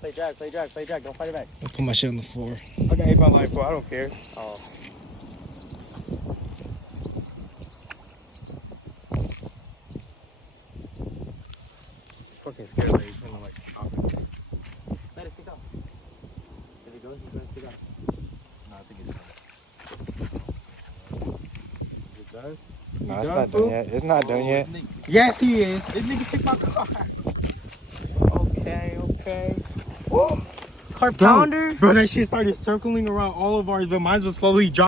Play drag, play drag, play drag. Don't fight it back. I'll put my shit on the floor. I got 8 pound line for. I don't care. Oh. Fucking scared, like, he's gonna like pop it. Let it stick out. If it goes, he's gonna stick out. No, I think it's done. Is it done? No, You it's done, not fool? done yet. It's not done yet. Yes, he is. This nigga took my car. Okay. Carp Bro, pounder. bro, that shit started circling around all of ours, but mine was slowly dropping.